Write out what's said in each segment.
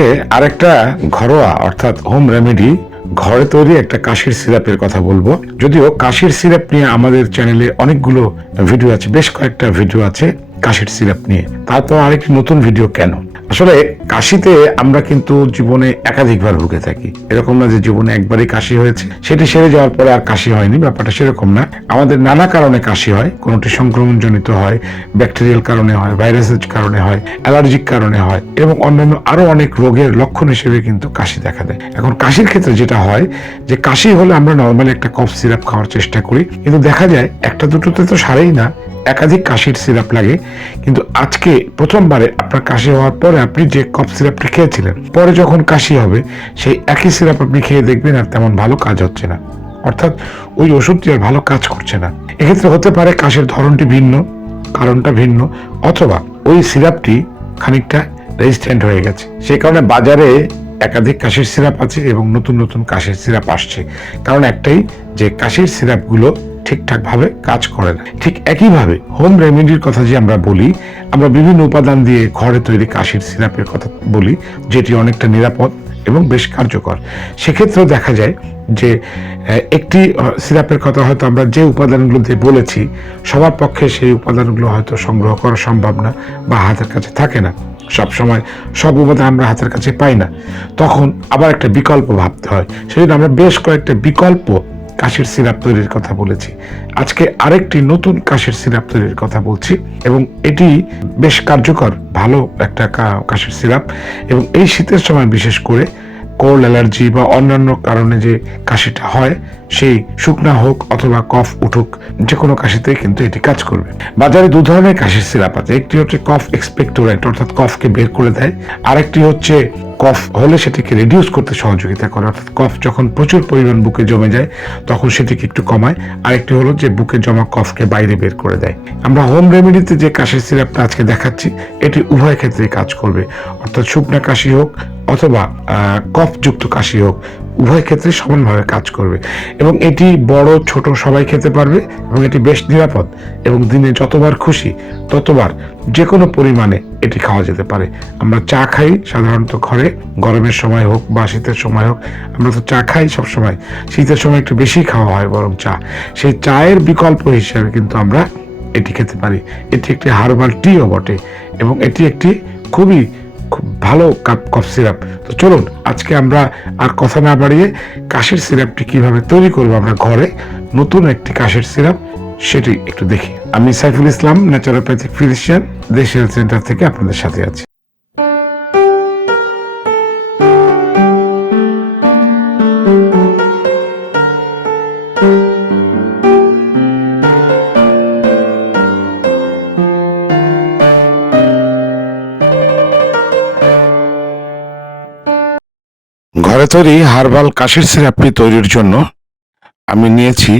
আজকে আরেকটা ঘরোয়া অর্থাৎ হোম রেমেডি ঘরে তৈরি একটা কাশির সিরাপের কথা বলবো। যদিও কাশির সিরাপ নিয়ে আমাদের চ্যানেলে অনেকগুলো ভিডিও আছে, বেশ কয়েকটা ভিডিও আছে কাশির সিরাপ নিয়ে। তারপর আরেকটি নতুন ভিডিও কেন? আসলে কাশিতে আমরা কিন্তু জীবনে একাধিকবার ভুগে থাকি। এরকম না যে জীবনে একবারই কাশি হয়েছে, সেটি সেরে যাওয়ার পরে আর কাশি হয়নি, ব্যাপারটা সেরকম না। আমাদের নানা কারণে কাশি হয়। কোনোটি সংক্রমণজনিত হয়, ব্যাকটেরিয়াল কারণে হয়, ভাইরাসের কারণে হয়, অ্যালার্জিক কারণে হয় এবং অন্যান্য আরো অনেক রোগের লক্ষণ হিসেবে কিন্তু কাশি দেখা দেয়। এখন কাশির ক্ষেত্রে যেটা হয় যে কাশি হলে আমরা নর্মালি একটা কফ সিরাপ খাওয়ার চেষ্টা করি, কিন্তু দেখা যায় একটা দুটোতে তো সারেই না, একাধিক কাশির সিরাপ লাগে। কিন্তু আজকে প্রথমবারে আপনার কাশি হওয়ার পরে আপনি যে কফ সিরাপটা খেয়েছিলেন, পরে যখন কাশি হবে সেই একই সিরাপ আপনি খেয়ে দেখবেন আর তেমন ভালো কাজ হচ্ছে না, অর্থাৎ ওই ওষুধটি আর ভালো কাজ করছে না। এক্ষেত্রে হতে পারে কাশির ধরনটি ভিন্ন, কারণটা ভিন্ন, অথবা ওই সিরাপটি খানিকটা রেজিস্ট্যান্ট হয়ে গেছে। সেই কারণে বাজারে একাধিক কাশির সিরাপ আছে এবং নতুন নতুন কাশির সিরাপ আসছে। কারণ একটাই, যে কাশির সিরাপগুলো ঠিকঠাক ভাবে কাজ করে না। ঠিক একইভাবে হোম রেমেডির কথা যে আমরা বলি, আমরা বিভিন্ন উপাদান দিয়ে ঘরে তৈরি কাশির সিরাপের কথা বলি, যেটি অনেকটা নিরাপদ এবং বেশ কার্যকর। সেক্ষেত্রেও দেখা যায় যে একটি সিরাপের কথা হয়তো আমরা যে উপাদানগুলো দিয়ে বলেছি, সবার পক্ষে সেই উপাদানগুলো হয়তো সংগ্রহ করা সম্ভব না বা হাতের কাছে থাকে না। সব সময় সব উপাদান আমরা হাতের কাছে পাই না, তখন আবার একটা বিকল্প ভাবতে হয়। সেজন্য আমরা বেশ কয়েকটা বিকল্প কাশির সিরাপ তৈরির কথা বলেছি। আজকে আরেকটি নতুন কাশির সিরাপ তৈরির কথা বলছি এবং এটি বেশ কার্যকর, ভালো একটা কাশির সিরাপ। এবং এই শীতের সময় বিশেষ করে কোল্ড অ্যালার্জি বা অন্যান্য কারণে যে কাশিটা হয়, সেই শুকনা হোক অথবা কফ উঠুক, যে কোনো কাশিতেই কিন্তু এটি কাজ করবে। বাজারে দু ধরনের কাশির সিরাপ আছে। একটি হচ্ছে কফ এক্সপেক্টোরেন্ট, অর্থাৎ কফকে বের করে দেয়। আরেকটি হচ্ছে কফ হলে সেটিকে রিডিউস করতে সহযোগিতা করে, অর্থাৎ কফ যখন প্রচুর পরিমাণ বুকে জমে যায় তখন সেটিকে একটু কমায়। আরেকটি হলো যে বুকে জমা কফকে বাইরে বের করে দেয়। আমরা হোম রেমেডিতে যে কাশির সিরাপটা আজকে দেখাচ্ছি, এটি উভয় ক্ষেত্রে কাজ করবে, অর্থাৎ শুকনা কাশি হোক অথবা কফযুক্ত কাশি হোক, উভয় ক্ষেত্রে সমানভাবে কাজ করবে। এবং এটি বড় ছোট সবাই খেতে পারবে এবং এটি বেশ নিরাপদ এবং দিনে যতবার খুশি ততবার যে কোনো পরিমাণে এটি খাওয়া যেতে পারে। আমরা চা খাই সাধারণত ঘরে, গরমের সময় হোক বা শীতের সময় হোক, আমরা তো চা খাই সবসময়। শীতের সময় একটু বেশি খাওয়া হয় বরং চা। সেই চায়ের বিকল্প হিসেবে কিন্তু আমরা এটি খেতে পারি। এটি একটি হার্বাল টিও বটে এবং এটি একটি খুব ভালো কফ সিরাপ। তো চলুন আজকে আমরা আর কথা না বাড়িয়ে কাশির সিরাপটি কিভাবে তৈরি করবো আমরা ঘরে, নতুন একটি কাশির সিরাপ, সেটি একটু দেখি। আমি সাইফুল ইসলাম, ন্যাচুরোপ্যাথিক ফিজিশিয়ান, দেশ হেলথ সেন্টার থেকে আপনাদের সাথে আছি। ঘরে তৈরি হার্বাল কাশির সিরাপটি তৈরির জন্য আমি নিয়েছি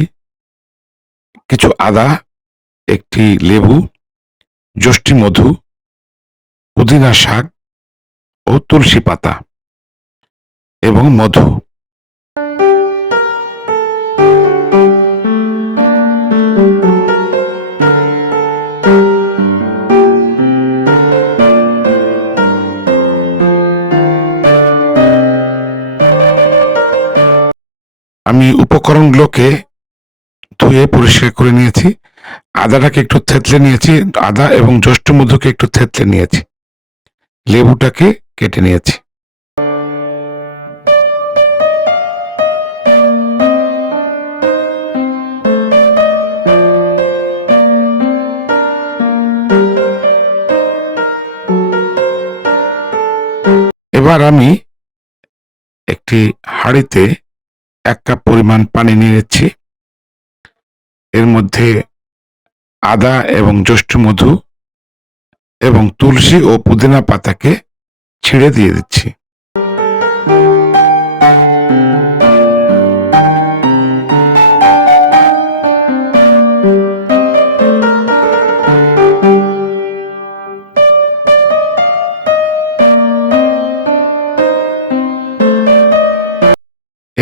কিছু আদা, একটি লেবু, যষ্টি মধু, পুদিনা শাক ও তুলসী পাতা এবং মধু। আমি উপকরণগুলোকে ধুয়ে পরিষ্কার করে নিয়েছি। আদাটাকে একটু থেতলে নিয়েছি, আদা এবং যষ্টি মধুকে একটু থেতলে নিয়েছি, লেবুটাকে কেটে নিয়েছি। এবার আমি একটি হাঁড়িতে 1 কাপ পরিমাণ পানি নিয়ে নিচ্ছি। এর মধ্যে আদা এবং যষ্টি মধু এবং তুলসী ও পুদিনা পাতাকে ছিঁড়ে দিয়ে দিচ্ছি।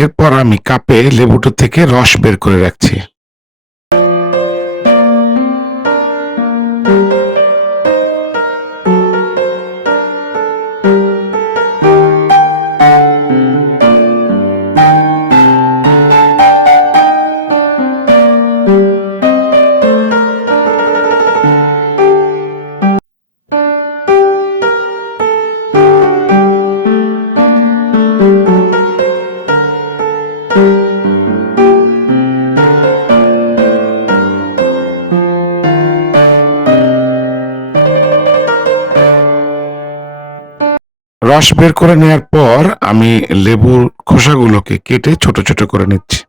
এরপর আমি কাপে লেবুটা থেকে রস বের করে রাখছি। রস বের করে নেওয়ার পর আমি লেবুর খোসাগুলোকে কেটে ছোট ছোট করে নিচ্ছি।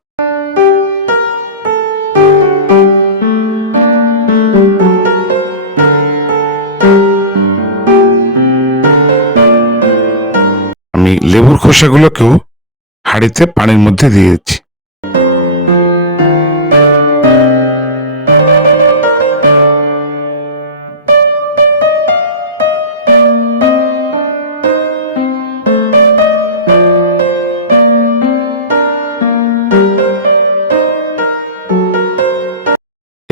আমি লেবুর খোসাগুলোকেও হাঁড়িতে পানির মধ্যে দিয়ে দিচ্ছি।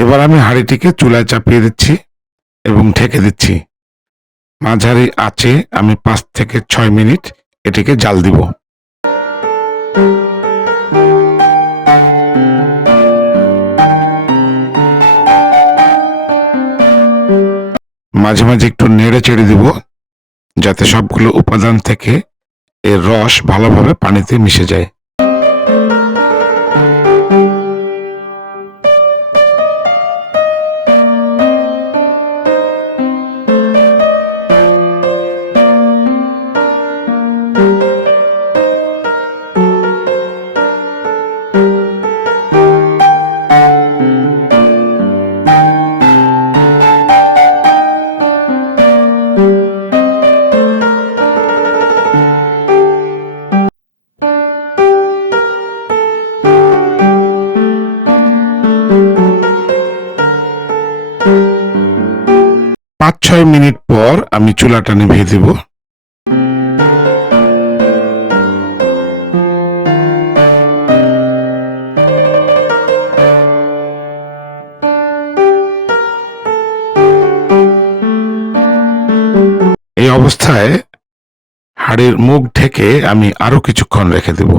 এবার আমি হাঁড়িটিকে চুলায় চাপিয়ে দিচ্ছি এবং ঢেকে দিচ্ছি। মাঝারি আঁচে আমি 5 থেকে 6 মিনিট এটিকে জাল দিব। মাঝে মাঝে একটু নেড়ে চেড়ে দিব যাতে সবগুলো উপাদান থেকে এর রস ভালোভাবে পানিতে মিশে যায়। পাঁচ 6 মিনিট পর আমি চুলাটা নিভিয়ে দেব। এই অবস্থায় হাড়ির মুখ ঢেকে আমি আরো কিছুক্ষণ রেখে দেব।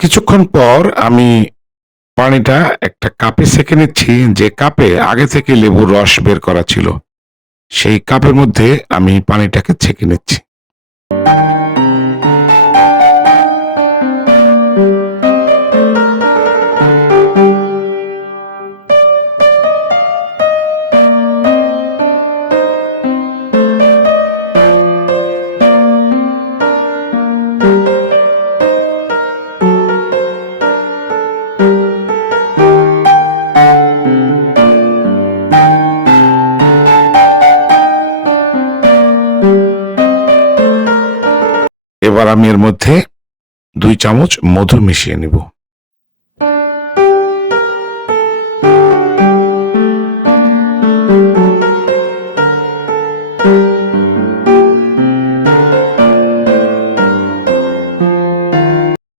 কিছুক্ষণ পর আমি পানিটা একটা কাপে সেঁকে নিচ্ছি। যে কাপে আগে থেকে লেবুর রস বের করা ছিল সেই কাপের মধ্যে আমি পানিটাকে ছেঁকে নিচ্ছি। এবার আমি এর মধ্যে 2 চামচ মধু মিশিয়ে নিব।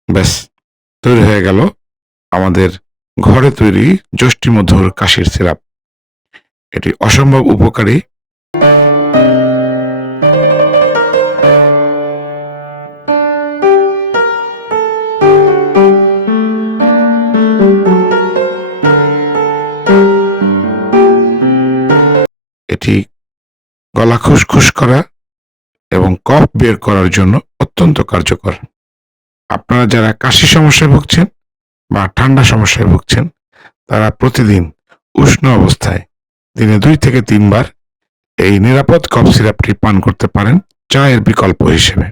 ব্যাস, তৈরি হয়ে গেল আমাদের ঘরে তৈরি যষ্টি মধুর কাশির সিরাপ। এটি অসম্ভব উপকারী। এটি গলা খুসখুস করা এবং কফ বের করার জন্য অত্যন্ত কার্যকর। আপনারা যারা কাশি সমস্যায় ভুগছেন বা ঠান্ডা সমস্যায় ভুগছেন তারা প্রতিদিন উষ্ণ অবস্থায় দিনে 2 থেকে 3 বার এই নিরাপদ কফ সিরাপটি পান করতে পারেন চায়ের বিকল্প হিসেবে।